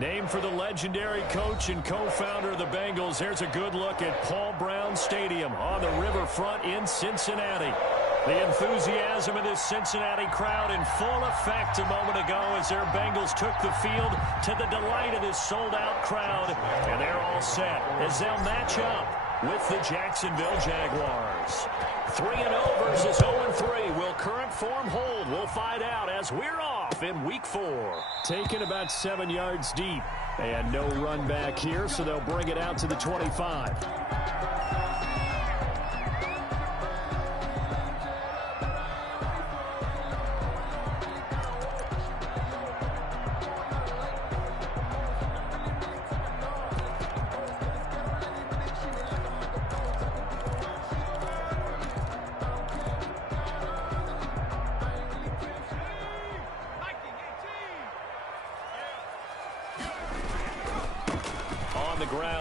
Named for the legendary coach and co-founder of the Bengals, here's a good look at Paul Brown Stadium on the riverfront in Cincinnati. The enthusiasm of this Cincinnati crowd in full effect a moment ago as their Bengals took the field to the delight of this sold-out crowd. And they're all set as they'll match up with the Jacksonville Jaguars. 3-0 versus 0-3. Will current form hold? We'll find out as we're off in Week 4. Taken about 7 yards deep. And no run back here, so they'll bring it out to the 25.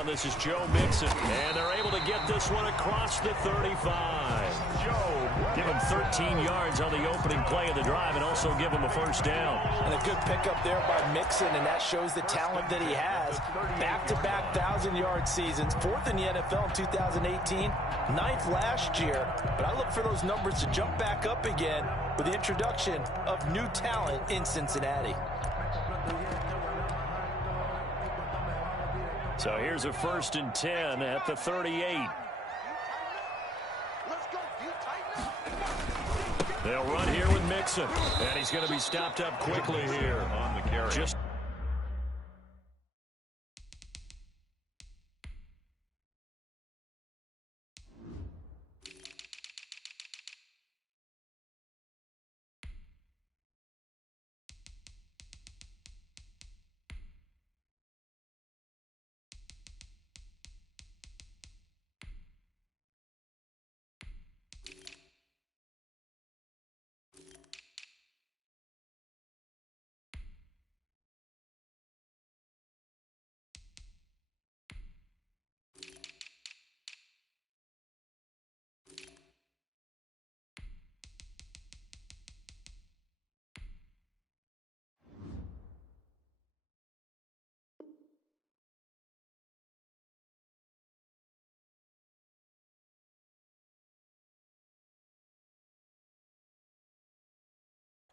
This is Joe Mixon, and they're able to get this one across the 35. Joe, give him 13 yards on the opening play of the drive and also give him a first down. And a good pickup there by Mixon, and that shows the talent that he has. Back-to-back 1,000-yard seasons, 4th in the NFL in 2018, 9th last year. But I look for those numbers to jump back up again with the introduction of new talent in Cincinnati. So here's a 1st and 10 at the 38. They'll run here with Mixon, and he's going to be stopped up quickly here on the carry.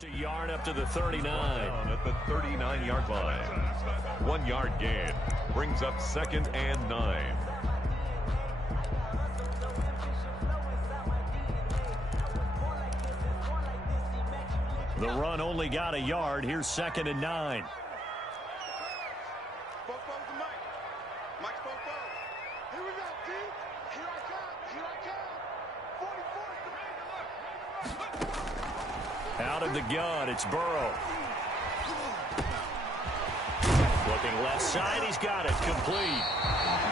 To yarn up to the 39. At the 39-yard line. 1 yard gain. Brings up 2nd and 9. The run only got a yard. Here's 2nd and 9. Out of the gun, it's Burrow. Looking left side, he's got it, complete.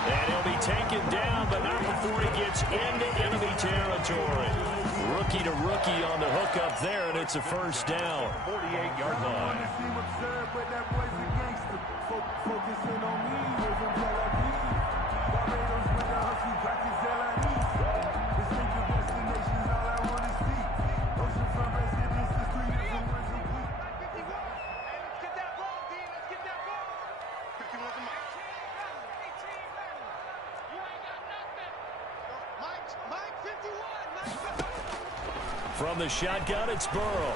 And he'll be taken down, but not before he gets into enemy territory. Rookie to rookie on the hookup there, and it's a first down. 48-yard line. From the shotgun, it's Burrow.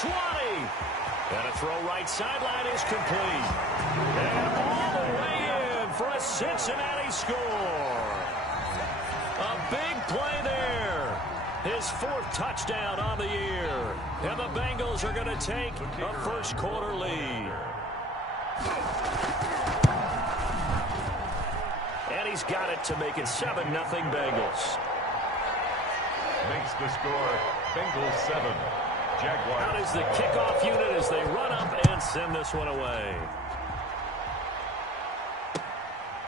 20. And a throw right sideline is complete. And all the way in for a Cincinnati score. A big play there. His 4th touchdown on the year. And the Bengals are going to take a first-quarter lead. And he's got it to make it 7-0 Bengals. Makes the score Bengals 7. Jaguars. Out is the kickoff unit as they run up and send this one away.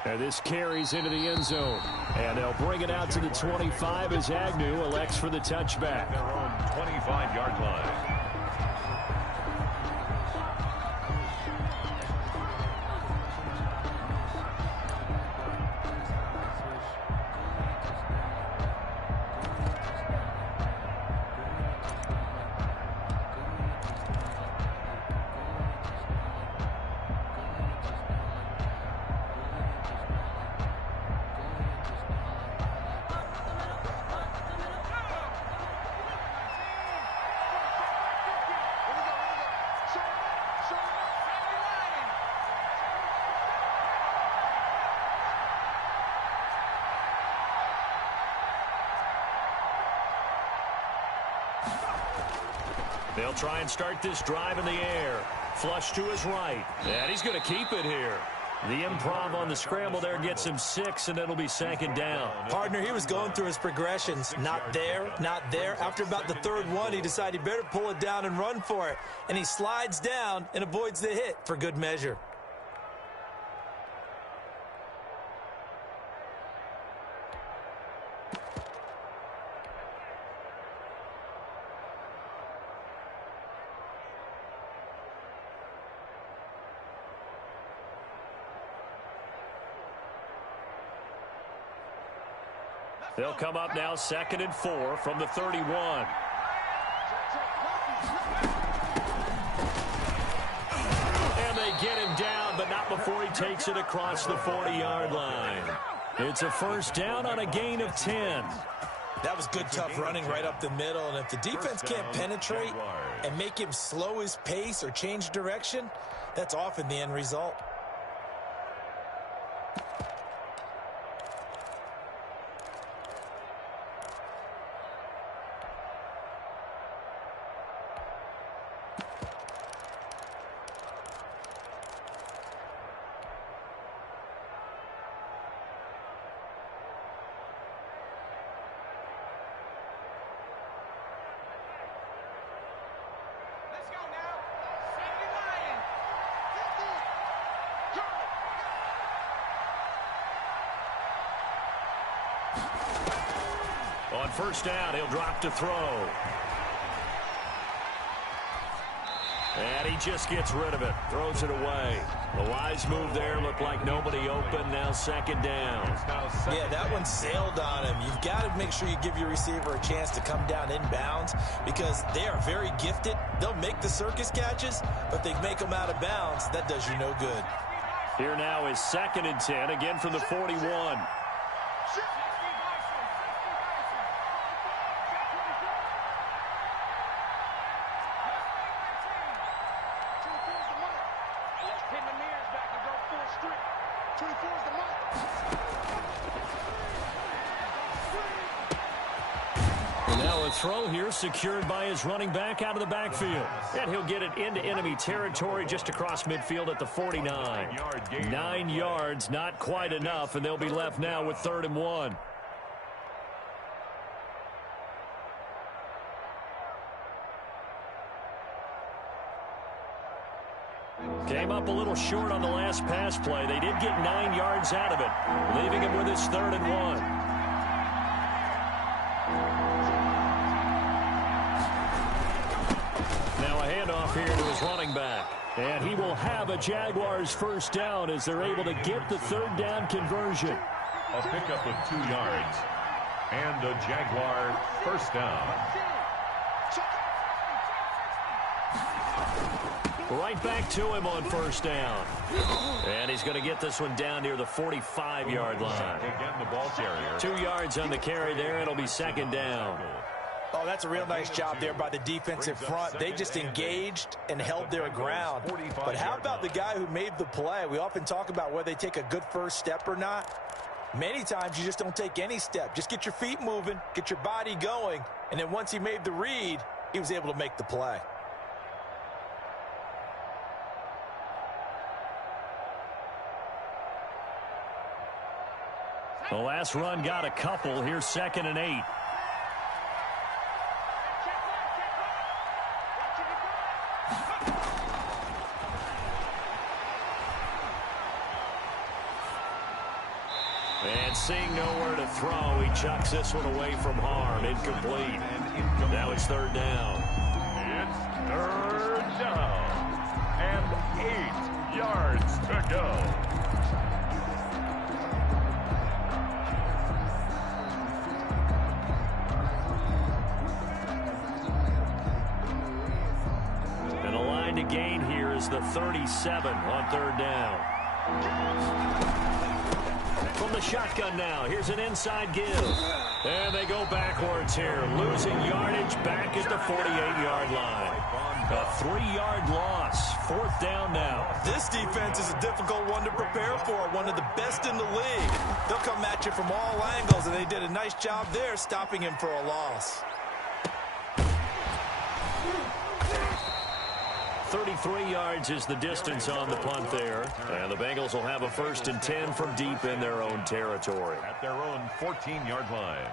And this carries into the end zone. And they'll bring it out to the 25 as Agnew elects for the touchback. Their own 25-yard line. They'll try and start this drive in the air. Flush to his right. And he's going to keep it here. The improv on the scramble there gets him 6, and it'll be second down. Partner, he was going through his progressions. Not there, not there. After about the third one, he decided he better pull it down and run for it. And he slides down and avoids the hit for good measure. They'll come up now 2nd and 4 from the 31. And they get him down, but not before he takes it across the 40-yard line. It's a first down on a gain of 10. That was good, tough running right up the middle. And if the defense can't penetrate and make him slow his pace or change direction, that's often the end result. On first down, he'll drop to throw. And he just gets rid of it. Throws it away. The wise move there. Looked like nobody open. Now second down. Yeah, that one sailed on him. You've got to make sure you give your receiver a chance to come down inbounds because they are very gifted. They'll make the circus catches, but they make them out of bounds. That does you no good. Here now is 2nd and 10, again from the 41. Throw here secured by his running back out of the backfield. And he'll get it into enemy territory just across midfield at the 49. 9 yards, not quite enough, and they'll be left now with 3rd and 1. Came up a little short on the last pass play. They did get 9 yards out of it, leaving him with his 3rd and 1. Here to his running back. And he will have a Jaguars first down as they're able to get the 3rd down conversion. A pickup of 2 yards. And a Jaguar first down. Right back to him on first down. And he's going to get this one down near the 45-yard line. Again, the ball carrier. 2 yards on the carry there. It'll be second down. Oh, that's a real nice job there by the defensive front. They just engaged and held their ground. But how about the guy who made the play? We often talk about whether they take a good first step or not. Many times you just don't take any step. Just get your feet moving, get your body going, and then once he made the read, he was able to make the play. The last run got a couple. Here's 2nd and 8. And seeing nowhere to throw, he chucks this one away from harm. Incomplete. Now it's 3rd down. It's 3rd down. And 8 yards to go. And the line to gain here is the 37 on 3rd down. From the shotgun now, here's an inside give. And they go backwards here, losing yardage back at the 48-yard line. A 3-yard loss, 4th down now. This defense is a difficult one to prepare for, one of the best in the league. They'll come at you from all angles, and they did a nice job there stopping him for a loss. 33 yards is the distance on the punt there. And the Bengals will have a 1st and 10 from deep in their own territory. At their own 14-yard line.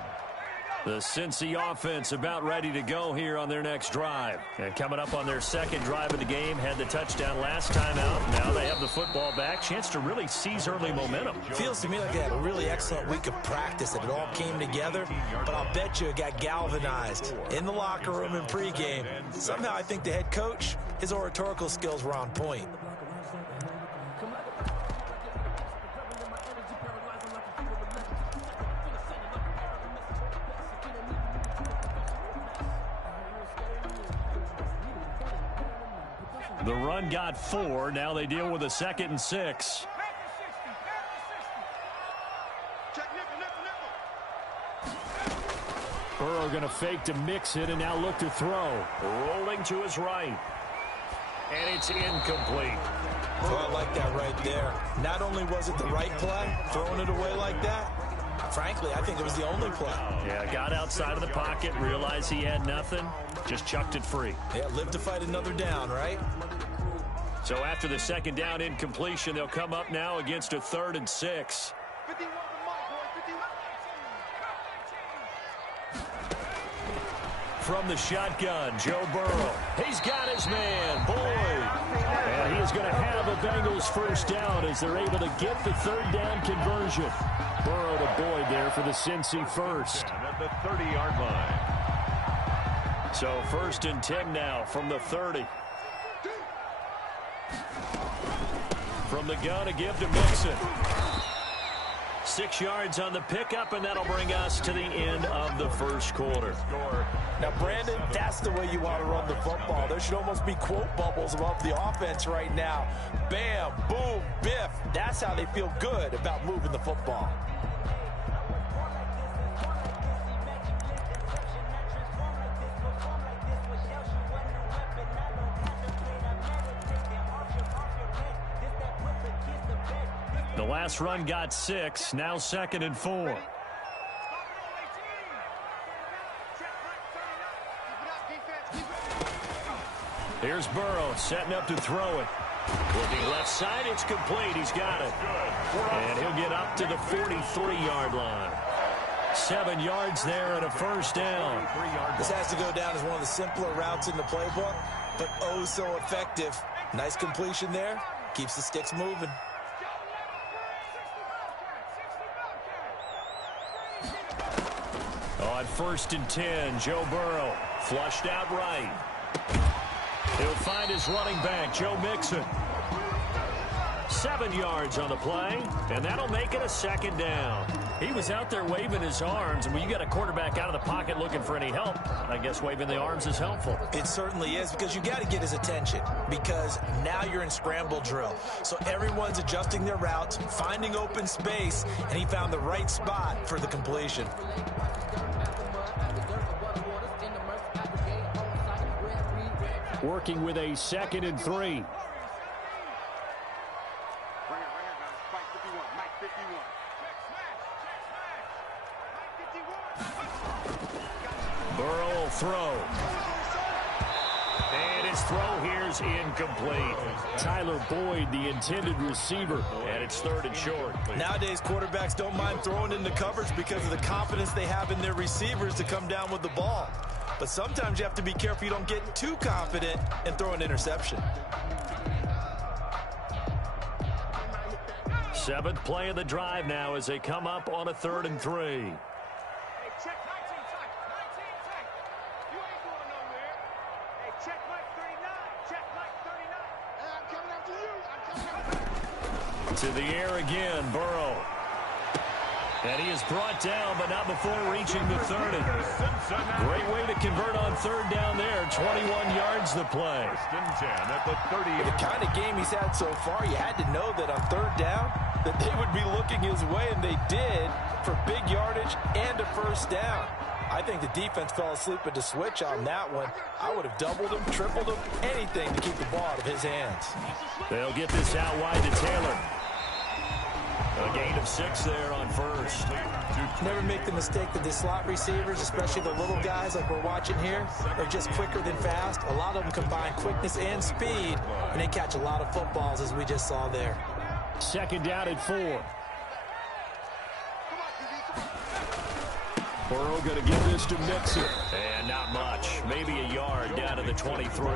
The Cincy offense about ready to go here on their next drive. And coming up on their second drive of the game, had the touchdown last time out. Now they have the football back. Chance to really seize early momentum. Feels to me like they had a really excellent week of practice and it all came together. But I'll bet you it got galvanized in the locker room in pregame. Somehow I think the head coach, his oratorical skills were on point. The run got 4. Now they deal with a 2nd and 6. Burrow going to fake to mix it and now look to throw. Rolling to his right. And it's incomplete. Oh, I like that right there. Not only was it the right play, throwing it away like that, frankly, I think it was the only play. Yeah, got outside of the pocket, realized he had nothing, just chucked it free. Yeah, live to fight another down, right? So after the 2nd down incompletion, they'll come up now against a 3rd and 6. From the shotgun, Joe Burrow. He's got his man, Boyd. And he is going to have a Bengals 1st down as they're able to get the 3rd down conversion. Burrow to Boyd there for the Cincy 1st. At the 30-yard line. So 1st and 10 now from the 30. From the gun, a give to Mixon. 6 yards on the pickup, and that'll bring us to the end of the 1st quarter. Now, Brandon, that's the way you want to run the football. There should almost be quote bubbles above the offense right now. Bam, boom, biff. That's how they feel good about moving the football. The last run got 6, now 2nd and 4. Here's Burrow setting up to throw it. Looking left side, it's complete. He's got it. And he'll get up to the 43-yard line. 7 yards there and a 1st down. This has to go down as one of the simpler routes in the playbook, but oh so effective. Nice completion there. Keeps the sticks moving. On 1st and 10, Joe Burrow flushed out right. He'll find his running back, Joe Mixon. 7 yards on the play, and that'll make it a 2nd down. He was out there waving his arms, and when you got a quarterback out of the pocket looking for any help, I guess waving the arms is helpful. It certainly is, because you got to get his attention, because now you're in scramble drill. So everyone's adjusting their routes, finding open space, and he found the right spot for the completion. Working with a 2nd and 3. Burrow will throw. And his throw here's incomplete. Tyler Boyd, the intended receiver, and it's 3rd and short. Nowadays, quarterbacks don't mind throwing into coverage because of the confidence they have in their receivers to come down with the ball. But sometimes you have to be careful you don't get too confident and throw an interception. 7th play of the drive now as they come up on a 3rd and 3. To the air again, Burrow. And he is brought down, but not before reaching the 30. Great way to convert on 3rd down there. 21 yards the play. At the 30. The kind of game he's had so far, you had to know that on 3rd down, that they would be looking his way, and they did, for big yardage and a 1st down. I think the defense fell asleep at the switch on that one. I would have doubled him, tripled him, anything to keep the ball out of his hands. They'll get this out wide to Taylor. A gain of 6 there on first. Never make the mistake that the slot receivers, especially the little guys like we're watching here, are just quicker than fast. A lot of them combine quickness and speed, and they catch a lot of footballs, as we just saw there. Second down at 4. Burrow going to give this to Mixon. And not much. Maybe a yard down to the 23.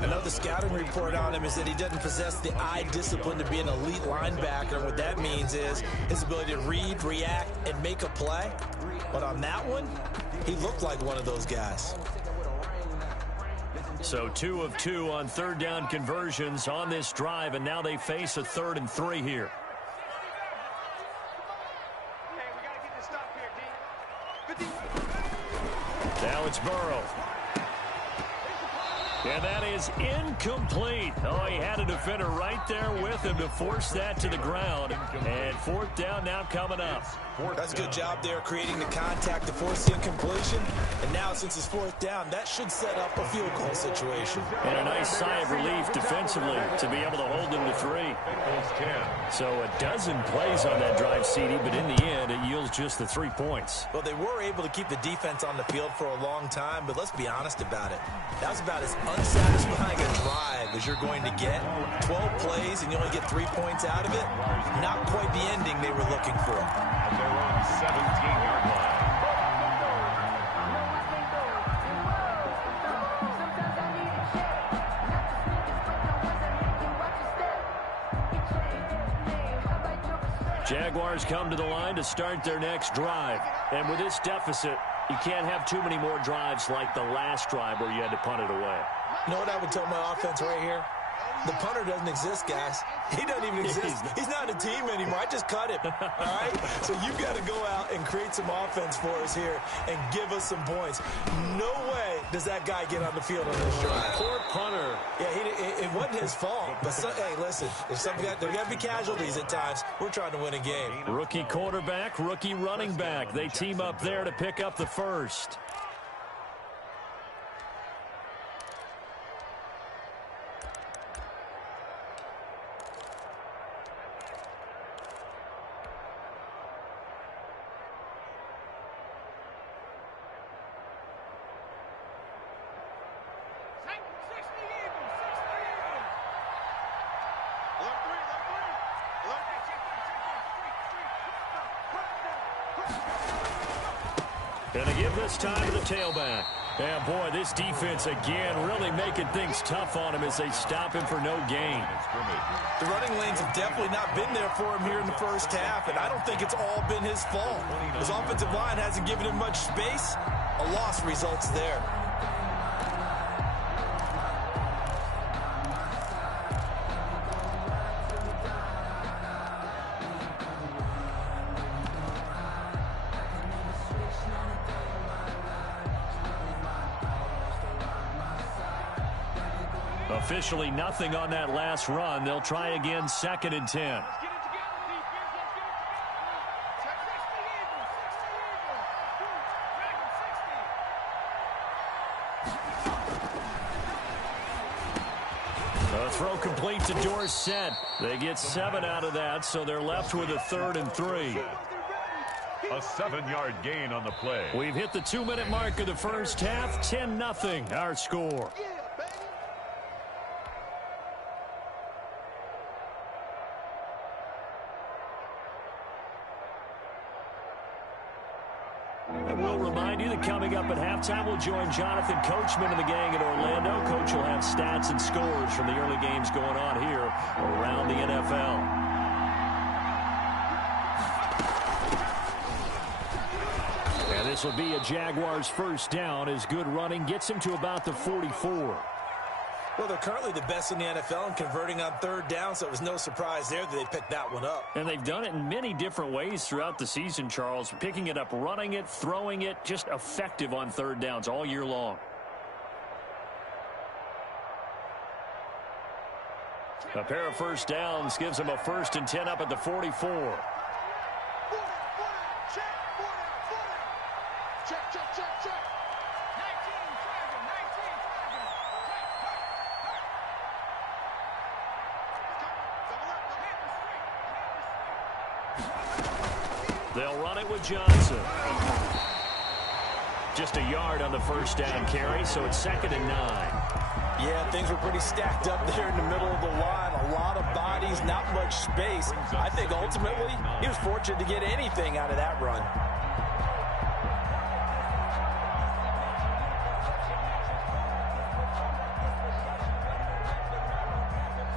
Another scouting report on him is that he doesn't possess the eye discipline to be an elite linebacker. What that means is his ability to read, react, and make a play. But on that one, he looked like one of those guys. So 2 of 2 on third down conversions on this drive, and now they face a 3rd and 3 here. Now it's Burrow. And that is incomplete. Oh, he had a defender right there with him to force that to the ground. And 4th down now coming up. That's a good job there creating the contact to force the incompletion. And now since it's 4th down, that should set up a field goal situation. And a nice sigh of relief defensively to be able to hold them to 3. So a dozen plays on that drive, CD, but in the end, it yields just the 3 points. Well, they were able to keep the defense on the field for a long time, but let's be honest about it. That was about as unsatisfying a drive as you're going to get. 12 plays and you only get 3 points out of it. Not quite the ending they were looking for. At their own 17-yard line. Jaguars come to the line to start their next drive. And with this deficit, you can't have too many more drives like the last drive where you had to punt it away. You know what I would tell my offense right here? The punter doesn't exist, guys. He doesn't even exist. He's not a team anymore. I just cut him, all right? So you've got to go out and create some offense for us here and give us some points. No way does that guy get on the field on this drive. Poor punter. Yeah, it wasn't his fault. But, hey, listen, if there got to be casualties at times. We're trying to win a game. Rookie quarterback, rookie running back. They team up there to pick up the first. And they give this time to the tailback. And, boy, this defense, again, really making things tough on him as they stop him for no gain. The running lanes have definitely not been there for him here in the first half, and I don't think it's all been his fault. His offensive line hasn't given him much space. A loss results there. Officially nothing on that last run. They'll try again, 2nd and 10. A throw complete to Dorsett. They get 7 out of that, so they're left with a 3rd and 3. A 7-yard gain on the play. We've hit the 2-minute mark of the first half. 10-0 our score. And we'll remind you that coming up at halftime, we'll join Jonathan Coachman and the gang in Orlando. Coach will have stats and scores from the early games going on here around the NFL. And this will be a Jaguars first down as good running gets him to about the 44. Well, they're currently the best in the NFL in converting on 3rd down, so it was no surprise there that they picked that one up. And they've done it in many different ways throughout the season, Charles. Picking it up, running it, throwing it, just effective on 3rd downs all year long. A pair of first downs gives them a 1st and 10 up at the 44. They'll run it with Johnson. Just a yard on the first down carry, so it's 2nd and 9. Yeah, things were pretty stacked up there in the middle of the line. A lot of bodies, not much space. I think ultimately he was fortunate to get anything out of that run.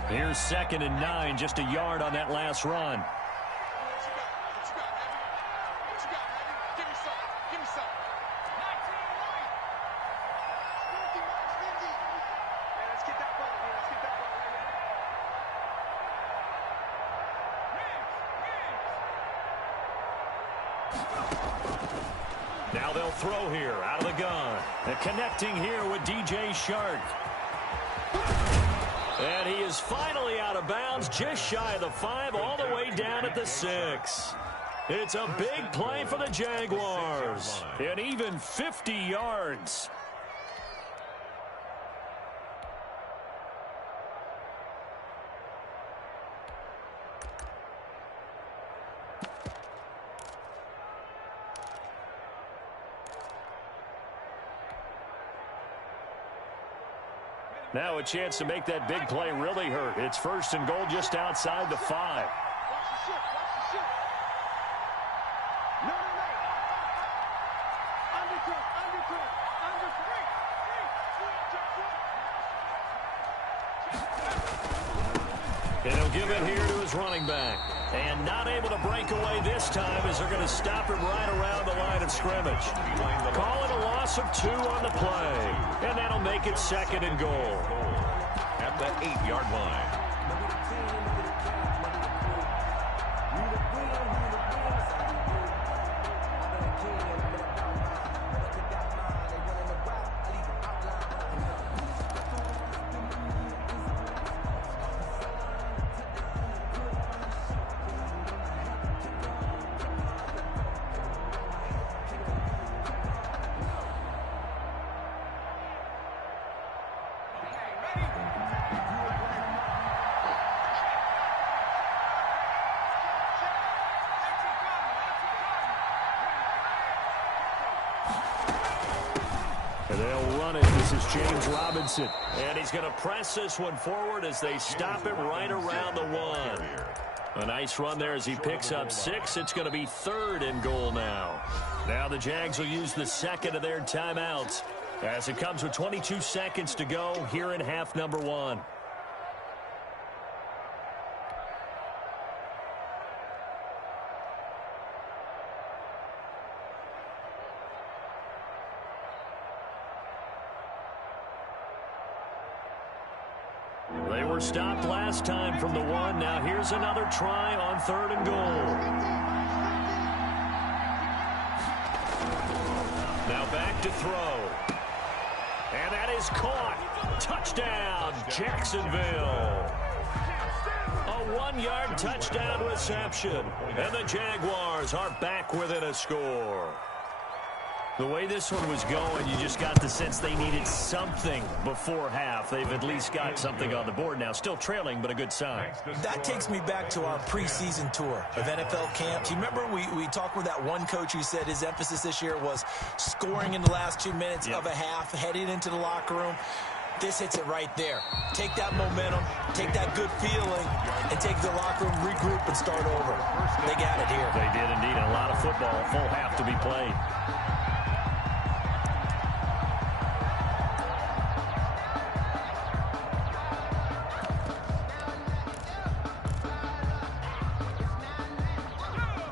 Here's 2nd and 9, just a yard on that last run. Now they'll throw here out of the gun. And connecting here with DJ Shark. And he is finally out of bounds, just shy of the 5, all the way down at the 6. It's a big play for the Jaguars. And even 50 yards. Now a chance to make that big play really hurt. It's 1st and goal just outside the 5. And he'll give it here to his running back. And not able to break away this time as they're going to stop him right around the line of scrimmage. Call it a loss of 2 on the play. And that'll make it 2nd and goal. At that 8-yard line. They'll run it. This is James Robinson. And he's going to press this one forward as they stop him right around the 1. A nice run there as he picks up 6. It's going to be 3rd and goal now. Now the Jags will use the 2nd of their timeouts as it comes with 22 seconds to go here in half number 1. They were stopped last time from the 1. Now here's another try on 3rd and goal. Now back to throw. And that is caught. Touchdown, Jacksonville. A 1-yard touchdown reception. And the Jaguars are back within a score. The way this one was going, you just got the sense they needed something before half. They've at least got something on the board now. Still trailing, but a good sign. That takes me back to our preseason tour of NFL camps. You remember we talked with that one coach who said his emphasis this year was scoring in the last 2 minutes of a half, heading into the locker room. This hits it right there. Take that momentum, take that good feeling, and take the locker room, regroup, and start over. They got it here. They did indeed. A lot of football, full half to be played.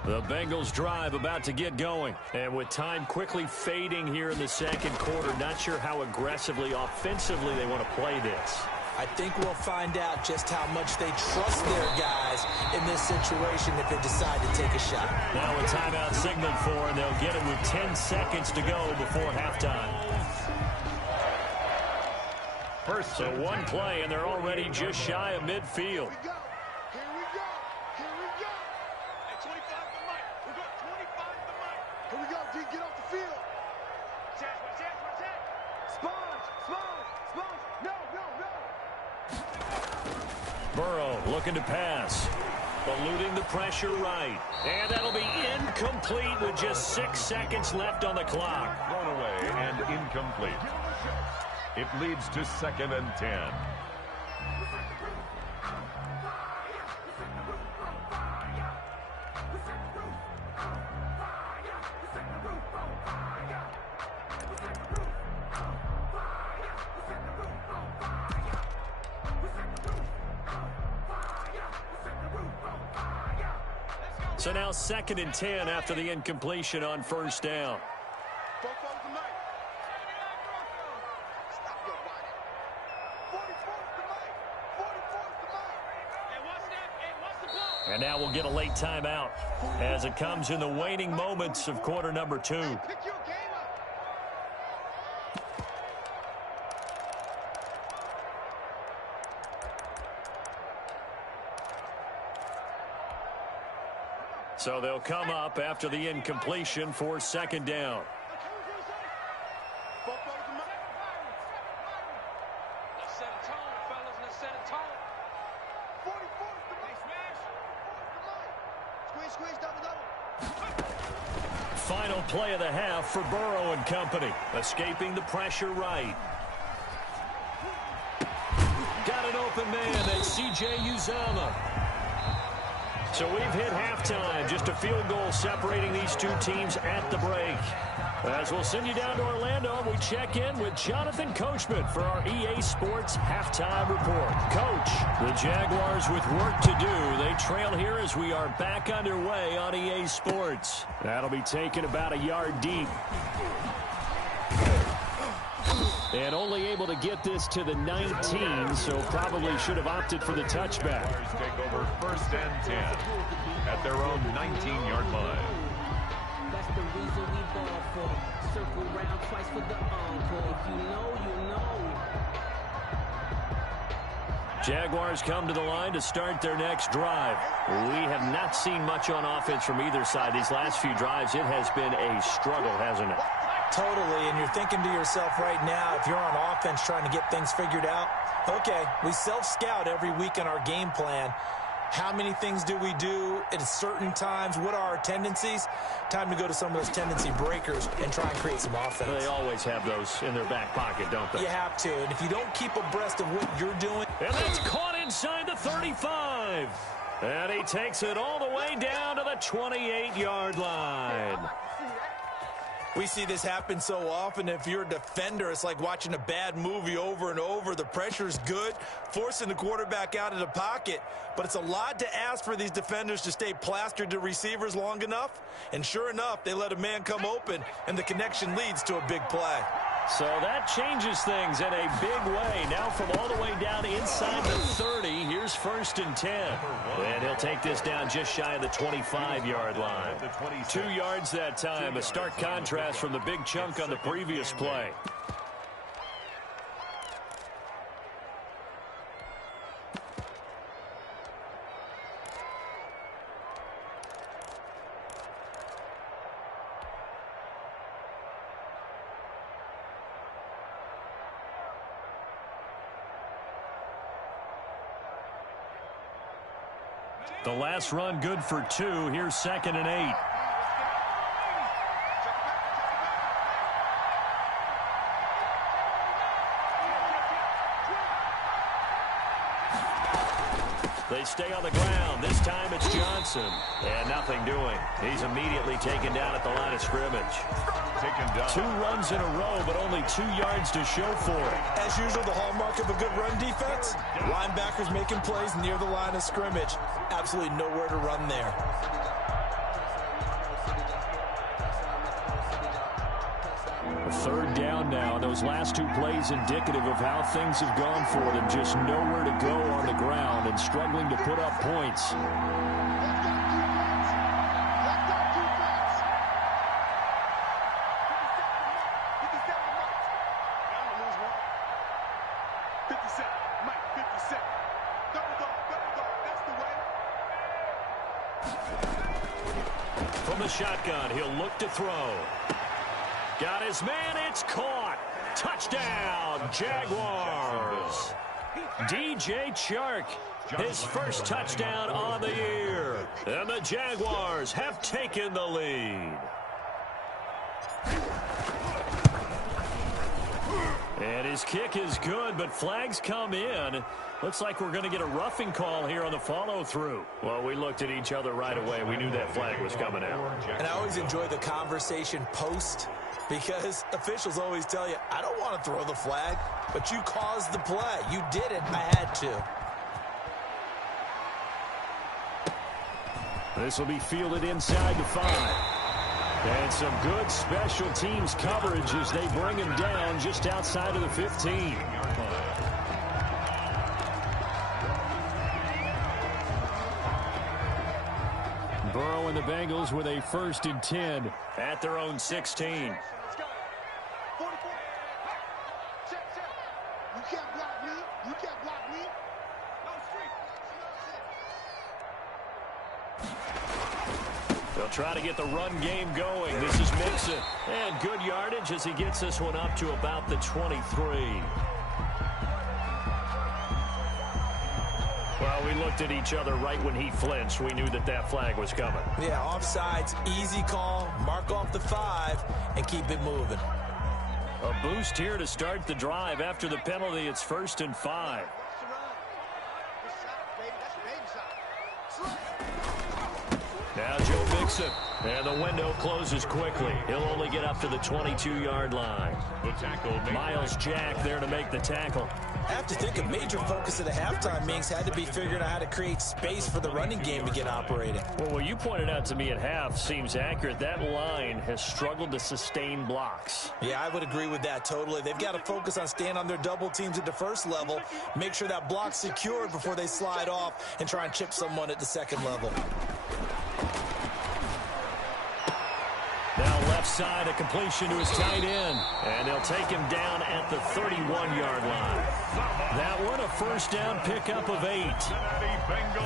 The Bengals drive about to get going. And with time quickly fading here in the 2nd quarter, not sure how aggressively, offensively they want to play this. I think we'll find out just how much they trust their guys in this situation if they decide to take a shot. Now a timeout signaled for, and they'll get it with 10 seconds to go before halftime. So 1 play, and they're already just shy of midfield. Burrow looking to pass. Eluding the pressure right. And that'll be incomplete with just 6 seconds left on the clock. Thrown away and incomplete. It leads to 2nd and 10. So now 2nd and 10 after the incompletion on 1st down. And now we'll get a late timeout as it comes in the waning moments of quarter number 2. So they'll come up after the incompletion for 2nd down. Final play of the half for Burrow and company. Escaping the pressure right. Got an open man. That's C.J. Uzomah. So we've hit halftime. Just a field goal separating these two teams at the break. As we'll send you down to Orlando, we check in with Jonathan Coachman for our EA Sports Halftime Report. Coach, the Jaguars with work to do. They trail here as we are back underway on EA Sports. That'll be taken about a yard deep. And only able to get this to the 19, so probably should have opted for the touchback. Take over 1st and 10 at their own 19-yard line. That's the reason we ball for. Circle round twice for the encore. If you know, you know. Jaguars come to the line to start their next drive. We have not seen much on offense from either side. These last few drives, it has been a struggle, hasn't it? Totally, and you're thinking to yourself right now, if you're on offense trying to get things figured out, okay, we self-scout every week in our game plan. How many things do we do at certain times? What are our tendencies? Time to go to some of those tendency breakers and try and create some offense. They always have those in their back pocket, don't they? You have to, and if you don't keep abreast of what you're doing. And that's caught inside the 35. And he takes it all the way down to the 28-yard line. We see this happen so often. If you're a defender, it's like watching a bad movie over and over. The pressure's good, forcing the quarterback out of the pocket. But it's a lot to ask for these defenders to stay plastered to receivers long enough. And sure enough, they let a man come open, and the connection leads to a big play. So that changes things in a big way. Now from all the way down inside the 30, here's 1st and 10. And he'll take this down just shy of the 25-yard line. 2 yards that time, a stark contrast from the big chunk on the previous play. The last run good for 2. Here's 2nd and 8. They stay on the ground. This time it's Johnson. And nothing doing. He's immediately taken down at the line of scrimmage. Taken down. 2 runs in a row, but only 2 yards to show for it. As usual, the hallmark of a good run defense, linebackers making plays near the line of scrimmage. Absolutely nowhere to run there. Third down now. Those last 2 plays indicative of how things have gone for them. Just nowhere to go on the ground and struggling to put up points. From the shotgun, he'll look to throw. Got his man, it's caught. Touchdown, Jaguars. DJ Chark his first touchdown on the year. And the Jaguars have taken the lead. And his kick is good, but flags come in. Looks like we're going to get a roughing call here on the follow-through. Well, we looked at each other right away. We knew that flag was coming out. And I always enjoy the conversation post, because officials always tell you, I don't want to throw the flag, but you caused the play. You did it. I had to. This will be fielded inside the 5. And some good special teams coverage as they bring him down just outside of the 15. Burrow and the Bengals with a 1st and 10 at their own 16. You can't block me. You can't block me. They'll try to get the run game going. This is Mixon. And good yardage as he gets this one up to about the 23. Well, we looked at each other right when he flinched. We knew that that flag was coming. Yeah, offsides, easy call, mark off the 5, and keep it moving. A boost here to start the drive. After the penalty, it's 1st and 5. Now Joe Mixon, and the window closes quickly. He'll only get up to the 22-yard line. The tackle. Miles Jack there to make the tackle. I have to think a major focus at the halftime, Minks, had to be figuring out how to create space for the running game to get operating. Well, what you pointed out to me at half seems accurate. That line has struggled to sustain blocks. Yeah, I would agree with that totally. They've got to focus on staying on their double teams at the first level, make sure that block's secured before they slide off and try and chip someone at the second level. Now left side, a completion to his tight end. And they'll take him down at the 31-yard line. That one, a first down pickup of 8.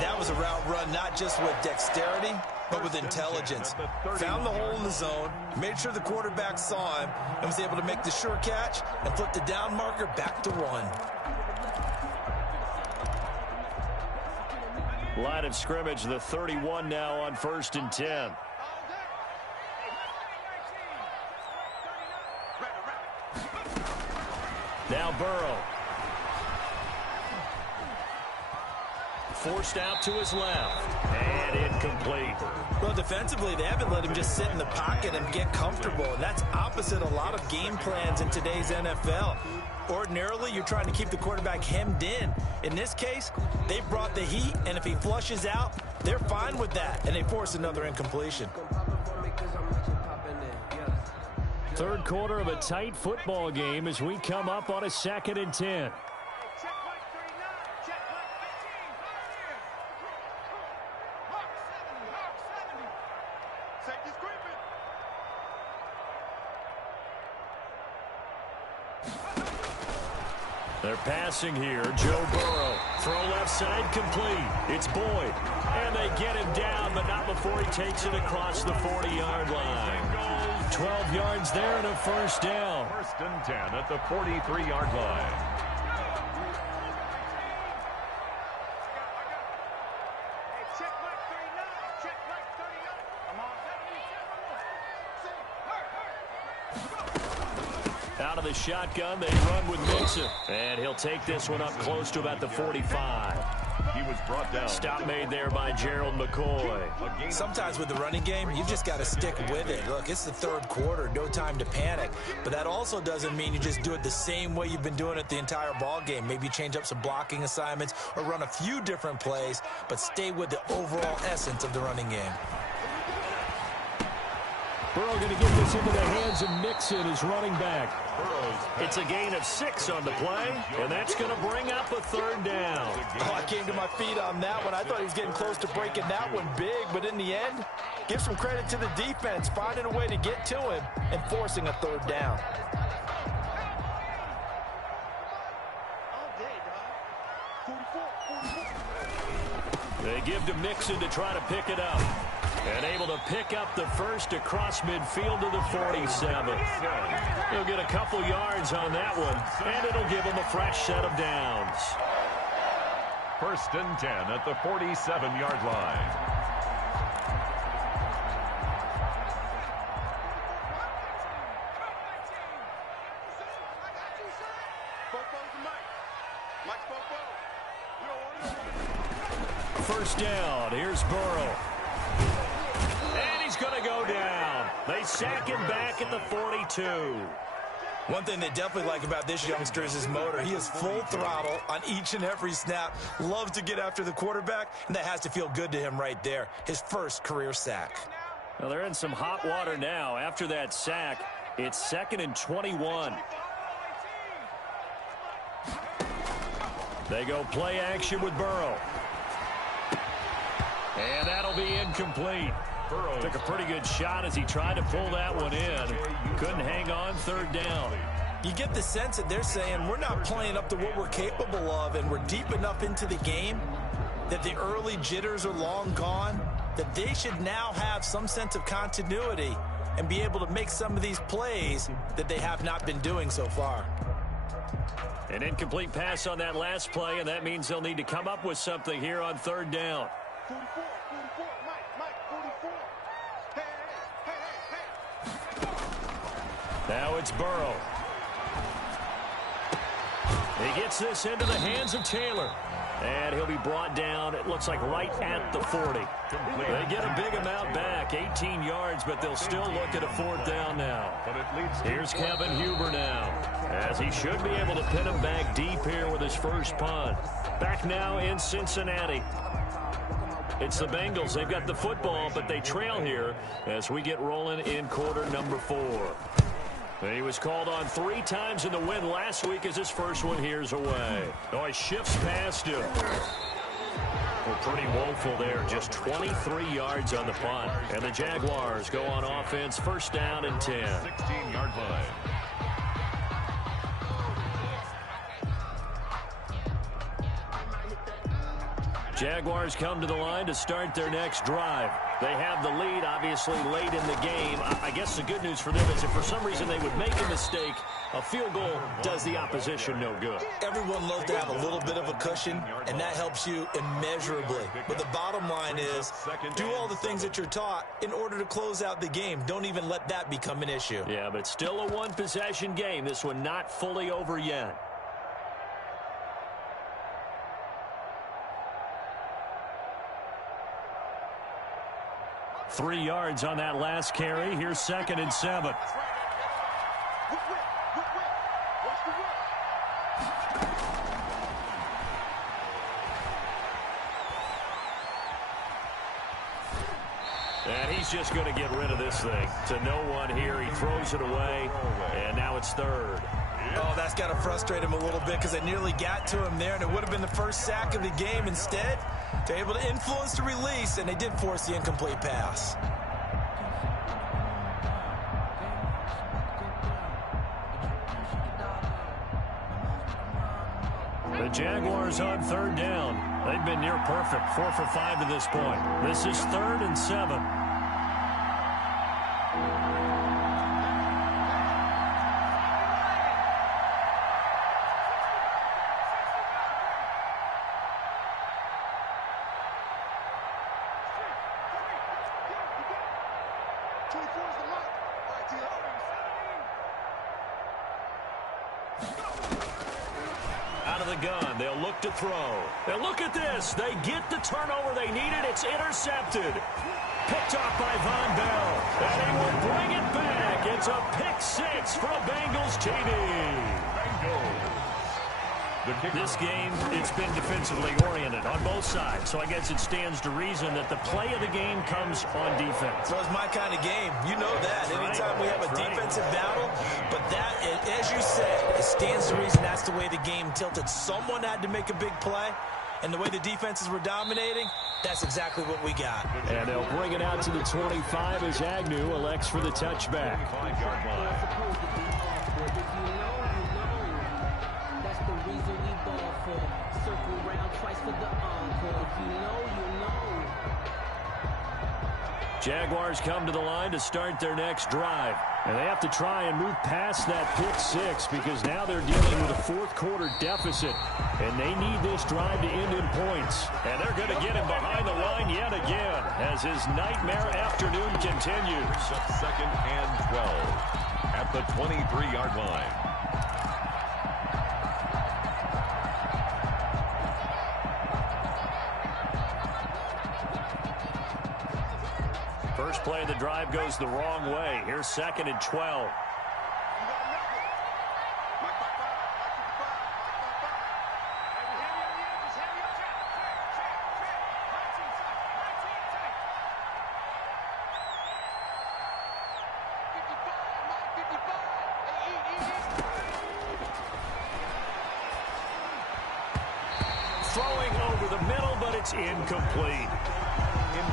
That was a route run not just with dexterity, but with intelligence. Found the hole in the zone, made sure the quarterback saw him, and was able to make the sure catch and flip the down marker back to 1. Line of scrimmage, the 31 now on 1st and 10. Now Burrow. Forced out to his left. And incomplete. Well, defensively, they haven't let him just sit in the pocket and get comfortable. And that's opposite a lot of game plans in today's NFL. Ordinarily, you're trying to keep the quarterback hemmed in. In this case, they brought the heat, and if he flushes out, they're fine with that, and they force another incompletion. Third quarter of a tight football game as we come up on a 2nd and 10. They're passing here. Joe Burrow. Throw left side complete. It's Boyd. And they get him down, but not before he takes it across the 40-yard line. 12 yards there and a first down. 1st and 10 at the 43-yard line. Out of the shotgun, they run with Mixon. And he'll take this one up close to about the 45. He was brought down. Stop made there by Gerald McCoy. Sometimes with the running game, you've just got to stick with it. Look, it's the third quarter, no time to panic. But that also doesn't mean you just do it the same way you've been doing it the entire ball game. Maybe change up some blocking assignments or run a few different plays, but stay with the overall essence of the running game. Burrow going to get this into the hands of Mixon, his running back. It's a gain of 6 on the play, and that's going to bring up a 3rd down. Oh, I came to my feet on that one. I thought he was getting close to breaking that one big, but in the end, give some credit to the defense, finding a way to get to him and forcing a 3rd down. They give to Mixon to try to pick it up. And able to pick up the first across midfield to the 47. He'll get a couple yards on that one, and it'll give him a fresh set of downs. First and 10 at the 47-yard line. First down. Here's Burrow. And he's going to go down. They sack him back at the 42. One thing they definitely like about this youngster is his motor. He is full throttle on each and every snap. Loves to get after the quarterback, and that has to feel good to him right there. His first career sack. Well, they're in some hot water now. After that sack, it's 2nd and 21. They go play action with Burrow. And that'll be incomplete. Burrow took a pretty good shot as he tried to pull that one in. Couldn't hang on 3rd down. You get the sense that they're saying we're not playing up to what we're capable of, and we're deep enough into the game that the early jitters are long gone, that they should now have some sense of continuity and be able to make some of these plays that they have not been doing so far. An incomplete pass on that last play, and that means they'll need to come up with something here on 3rd down. 44, Mike, 44. Hey. Now it's Burrow. He gets this into the hands of Taylor. And he'll be brought down, it looks like right at the 40. They get a big amount back, 18 yards, but they'll still look at a 4th down now. Here's Kevin Huber now, as he should be able to pin him back deep here with his first punt. Back now in Cincinnati. It's the Bengals. They've got the football, but they trail here as we get rolling in quarter number 4. He was called on 3 times in the win last week as his first one here's away. Oh, he shifts past him. Well, pretty woeful there. Just 23 yards on the punt. And the Jaguars go on offense, 1st down and 10. 16-yard line. Jaguars come to the line to start their next drive. They have the lead, obviously, late in the game. I guess the good news for them is if for some reason they would make a mistake, a field goal does the opposition no good. Everyone loves to have a little bit of a cushion, and that helps you immeasurably. But the bottom line is do all the things that you're taught in order to close out the game. Don't even let that become an issue. Yeah, but still a one-possession game. This one not fully over yet. Three yards on that last carry. Here's 2nd and 7. And he's just going to get rid of this thing. To no one here. He throws it away, and now it's 3rd. Oh, that's got to frustrate him a little bit because they nearly got to him there, and it would have been the first sack of the game. Instead, they're able to influence the release, and they did force the incomplete pass. The Jaguars on 3rd down. They've been near perfect, 4 for 5 to this point. This is 3rd and 7. Out of the gun, they'll look to throw. They'll look at this. They get the turnover they needed. It's intercepted. Picked off by Von Bell. And he will bring it back. It's a pick 6 for a Bengals TD. This game, it's been defensively oriented on both sides. So I guess it stands to reason that the play of the game comes on defense. So it's my kind of game. You know that. Anytime we have a defensive battle, but that, as you said, it stands to reason that's the way the game tilted. Someone had to make a big play, and the way the defenses were dominating, that's exactly what we got. And they'll bring it out to the 25 as Agnew elects for the touchback. Jaguars come to the line to start their next drive. And they have to try and move past that pick six because now they're dealing with a fourth-quarter deficit. And they need this drive to end in points. And they're going to get him behind the line yet again as his nightmare afternoon continues. Second and 12 at the 23-yard line. First play of the drive goes the wrong way. Here's second and 12. Throwing over the middle, but it's incomplete.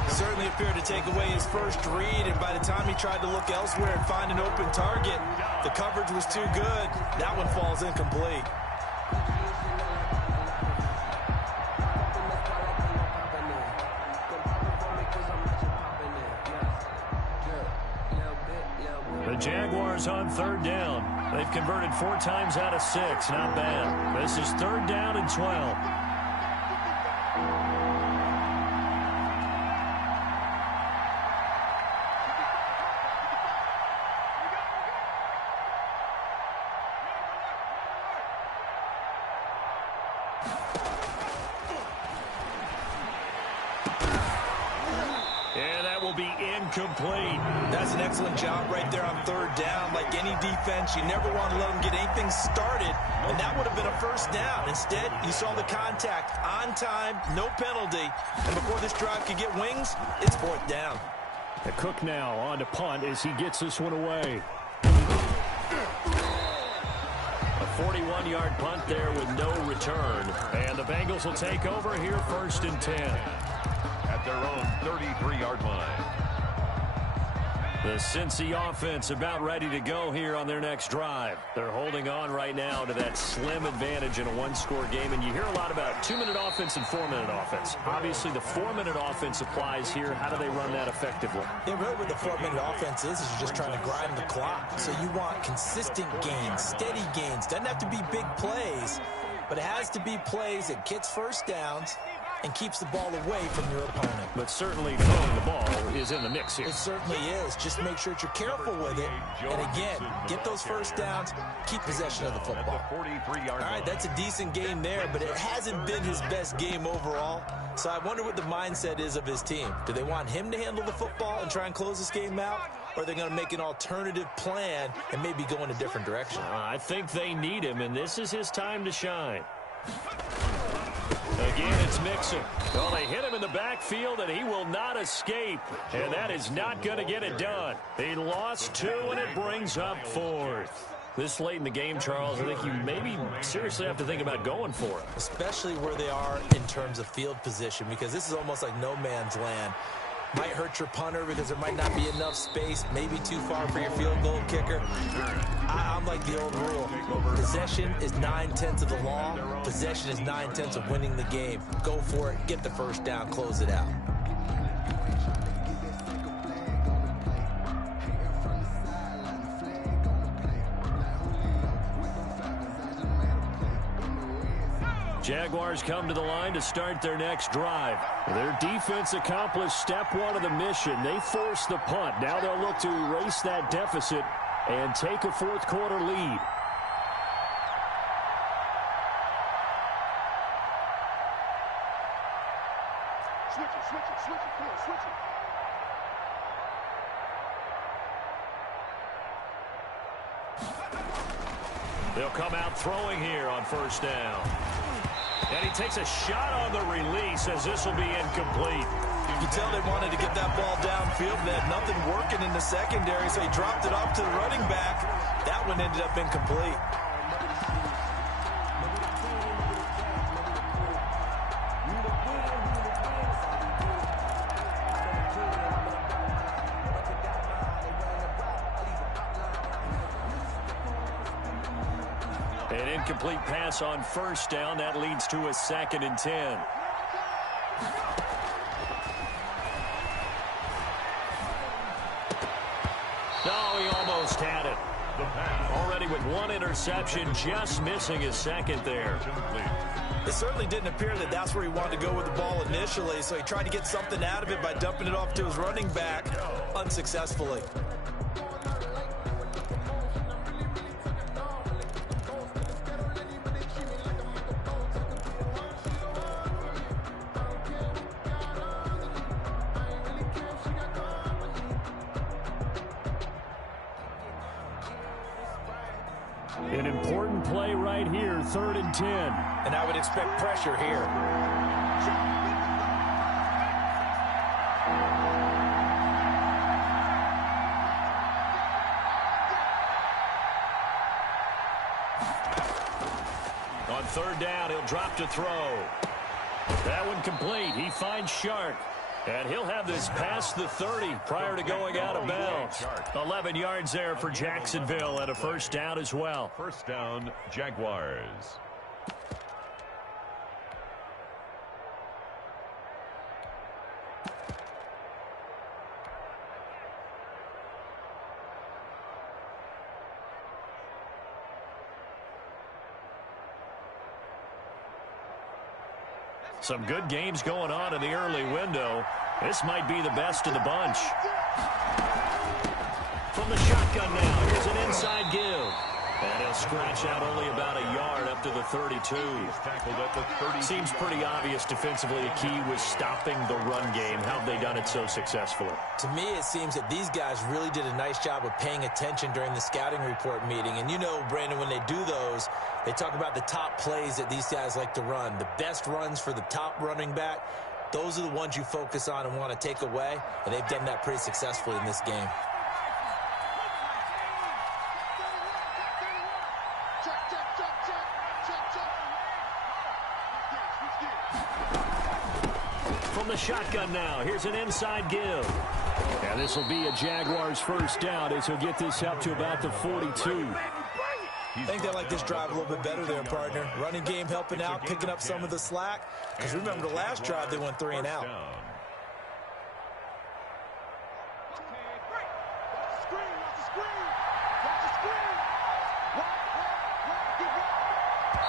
Certainly appeared to take away his first read, and by the time he tried to look elsewhere and find an open target, the coverage was too good. That one falls incomplete. The Jaguars on third down. They've converted 4 times out of 6. Not bad. This is third down and 12. Incomplete. That's an excellent job right there on third down. Like any defense, you never want to let them get anything started, and that would have been a first down. Instead, you saw the contact on time, no penalty, and before this drive could get wings, it's fourth down. The Cook now on to punt as he gets this one away. A 41-yard punt there with no return, and the Bengals will take over here first and 10. At their own 33-yard line. The Cincy offense about ready to go here on their next drive. They're holding on right now to that slim advantage in a one-score game, and you hear a lot about 2-minute offense and 4-minute offense. Obviously, the 4-minute offense applies here. How do they run that effectively? Yeah, really what the 4-minute offense is you're just trying to grind the clock. So you want consistent gains, steady gains. Doesn't have to be big plays, but it has to be plays that gets first downs and keeps the ball away from your opponent. But certainly throwing the ball is in the mix here. It certainly is. Just make sure that you're careful with it. And again, get those first downs, keep possession of the football. All right, that's a decent game there, but it hasn't been his best game overall. So I wonder what the mindset is of his team. Do they want him to handle the football and try and close this game out? Or are they going to make an alternative plan and maybe go in a different direction? I think they need him, and this is his time to shine. Again, it's Mixon. Well, they hit him in the backfield, and he will not escape. And that is not going to get it done. He lost 2, and it brings up 4th. This late in the game, Charles, I think you maybe seriously have to think about going for it. Especially where they are in terms of field position, because this is almost like no man's land. Might hurt your punter because there might not be enough space, maybe too far for your field goal kicker. I'm like the old rule. Possession is 9/10 of the law. Possession is 9/10 of winning the game. Go for it, get the first down, close it out. Jaguars come to the line to start their next drive. Their defense accomplished step 1 of the mission. They forced the punt. Now they'll look to erase that deficit and take a fourth-quarter lead. Switch it. Come on, switch it. They'll come out throwing here on first down. And he takes a shot on the release as this will be incomplete. You can tell they wanted to get that ball downfield. They had nothing working in the secondary, so he dropped it off to the running back. That one ended up incomplete. An incomplete pass on first down. That leads to a 2nd and 10. just had it. Already with one interception, just missing his second there. It certainly didn't appear that that's where he wanted to go with the ball initially, so he tried to get something out of it by dumping it off to his running back unsuccessfully. An important play right here, 3rd and 10. And I would expect pressure here. On 3rd down, he'll drop to throw. That one complete. He finds Shark. And he'll have this past the 30 prior to going out of bounds. 11 yards there for Jacksonville and a first down as well. First down, Jaguars. Some good games going on in the early window. This might be the best of the bunch. From the shotgun now, here's an inside give. And he'll scratch out only about a yard up to the 32. Tackled at the 30. Seems pretty obvious defensively the key was stopping the run game. How have they done it so successfully? To me, it seems that these guys really did a nice job of paying attention during the scouting report meeting. And you know, Brandon, when they do those, they talk about the top plays that these guys like to run. The best runs for the top running back, those are the ones you focus on and want to take away. And they've done that pretty successfully in this game. From the shotgun now, here's an inside give. And this will be a Jaguars first down as he'll get this up to about the 42. I think they like this drive a little bit better there, partner. Running game helping out, picking up some of the slack. Because remember the last drive, they went 3 and out.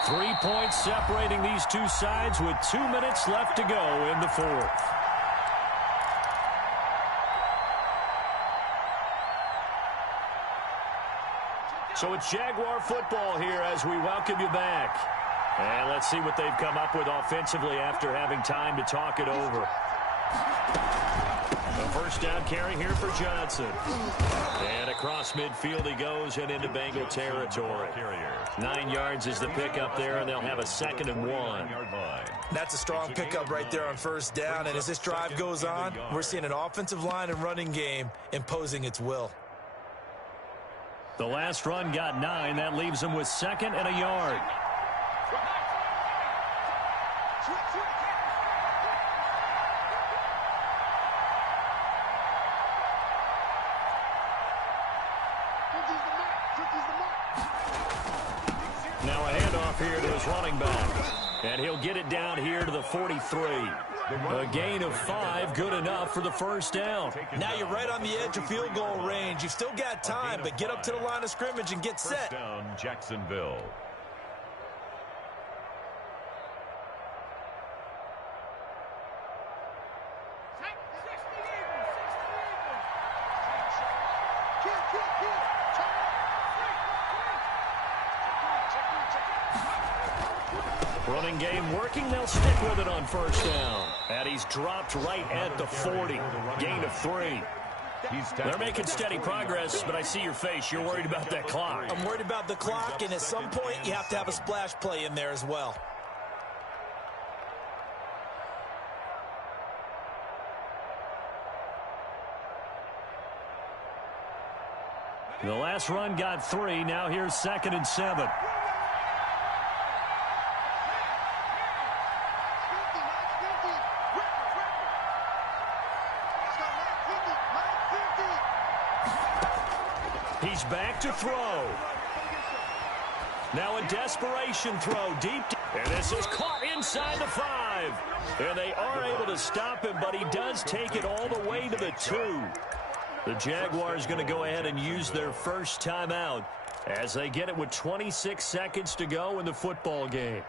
3 points separating these two sides with 2 minutes left to go in the 4th. So it's Jaguar football here as we welcome you back. And let's see what they've come up with offensively after having time to talk it over. A first down carry here for Johnson. And across midfield he goes and into Bengal territory. 9 yards is the pickup there, and they'll have a 2nd and 1. That's a strong pickup right there on first down. And as this drive goes on, we're seeing an offensive line and running game imposing its will. The last run got 9. That leaves them with 2nd and a yard. Now a handoff here to his running back. And he'll get it down here to the 43. A gain of 5, good enough for the first down. Now you're right on the edge of field goal range. You've still got time, but get up to the line of scrimmage and get set. First down, Jacksonville. Running game working. They'll stick with it on first down. And he's dropped right at the 40. Gain of 3. They're making steady progress, but I see your face. You're worried about that clock. I'm worried about the clock, and at some point you have to have a splash play in there as well. The last run got 3. Now here's 2nd and 7. He's back to throw. Now a desperation throw deep. And this is caught inside the 5. And they are able to stop him, but he does take it all the way to the 2. The Jaguars going to go ahead and use their first timeout as they get it with 26 seconds to go in the football game.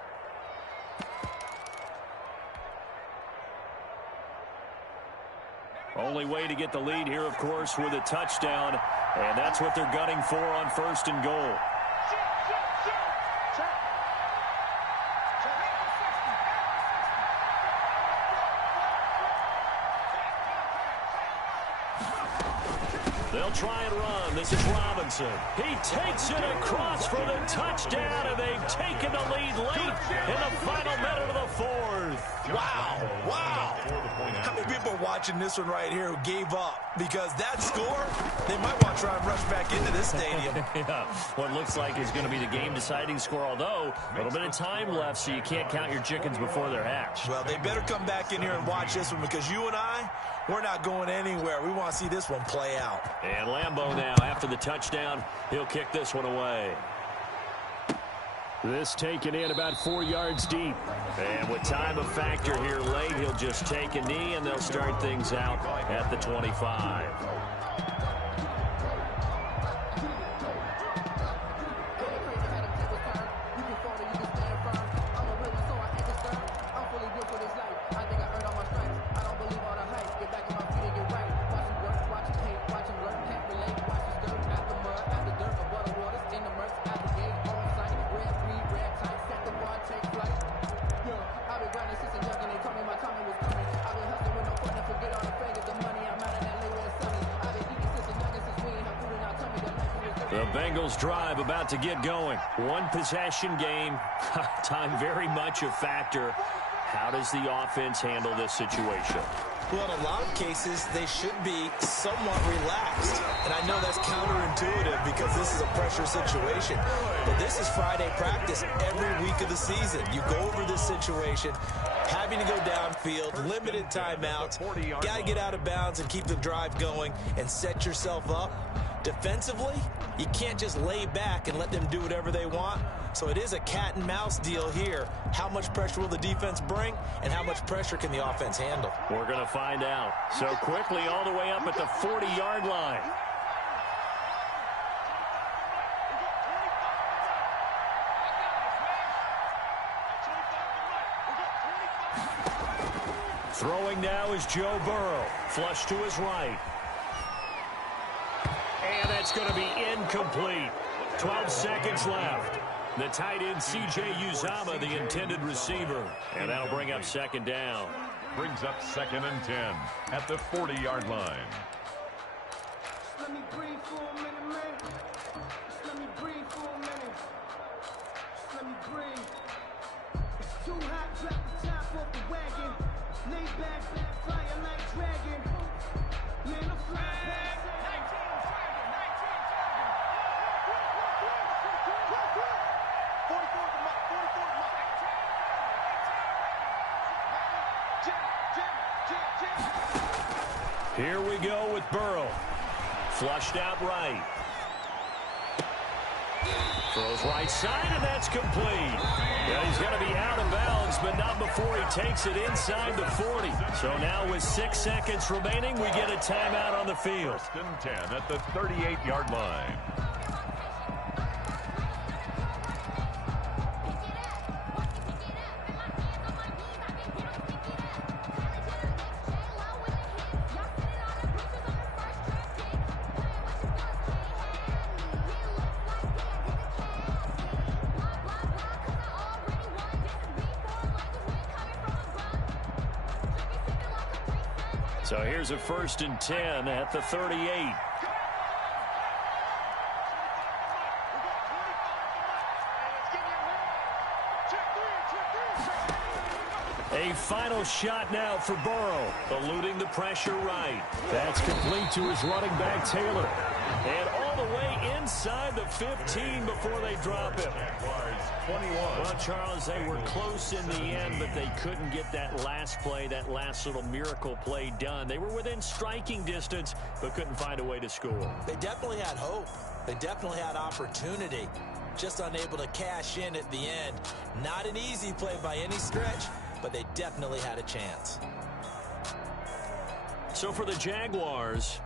Only way to get the lead here, of course, with a touchdown, and that's what they're gunning for on 1st and goal. They'll try and run. This is Robinson. He takes it across for the touchdown, and they've taken the lead late in the final minute of the 4th. Wow. Wow. How many people are watching this one right here who gave up? Because that score, they might want to try and rush back into this stadium. Yeah, what looks like is going to be the game-deciding score, although a little bit of time left, so you can't count your chickens before they're hatched. Well, they better come back in here and watch this one, because you and I, we're not going anywhere. We want to see this one play out. And Lambeau now, after the touchdown, he'll kick this one away. This taken in about 4 yards deep. And with time a factor here late, he'll just take a knee, and they'll start things out at the 25. The Bengals drive about to get going. One possession game. Time very much a factor. How does the offense handle this situation? Well, in a lot of cases, they should be somewhat relaxed. And I know that's counterintuitive because this is a pressure situation. But this is Friday practice every week of the season. You go over this situation, having to go downfield, limited timeouts, got to get out of bounds and keep the drive going and set yourself up. Defensively, you can't just lay back and let them do whatever they want. So it is a cat and mouse deal here. How much pressure will the defense bring, and how much pressure can the offense handle? We're going to find out. So quickly all the way up at the 40-yard line. Throwing now is Joe Burrow. Flush to his right. And that's going to be incomplete. 12 seconds left. The tight end, C.J. Uzomah, the intended receiver. And that'll bring up 2nd down. Brings up 2nd and 10 at the 40-yard line. Let me breathe for a minute, man. Just let me breathe for a minute. Just let me breathe. It's too hot, drop the top off the wagon. Lay back, fire like dragon. Man, I'm flying past 19. Here we go with Burrow. Flushed out right. Throws right side, and that's complete. Yeah, he's going to be out of bounds, but not before he takes it inside the 40. So now with 6 seconds remaining, we get a timeout on the field. 1st and 10 at the 38-yard line. So here's a 1st and 10 at the 38. A final shot now for Burrow, eluding the pressure right. That's complete to his running back, Taylor. And all the way inside the 15 before they drop him. 21. Well, Charles, they were close in the end, but they couldn't get that last play, that last little miracle play done. They were within striking distance, but couldn't find a way to score. They definitely had hope. They definitely had opportunity. Just unable to cash in at the end. Not an easy play by any stretch, but they definitely had a chance. So for the Jaguars,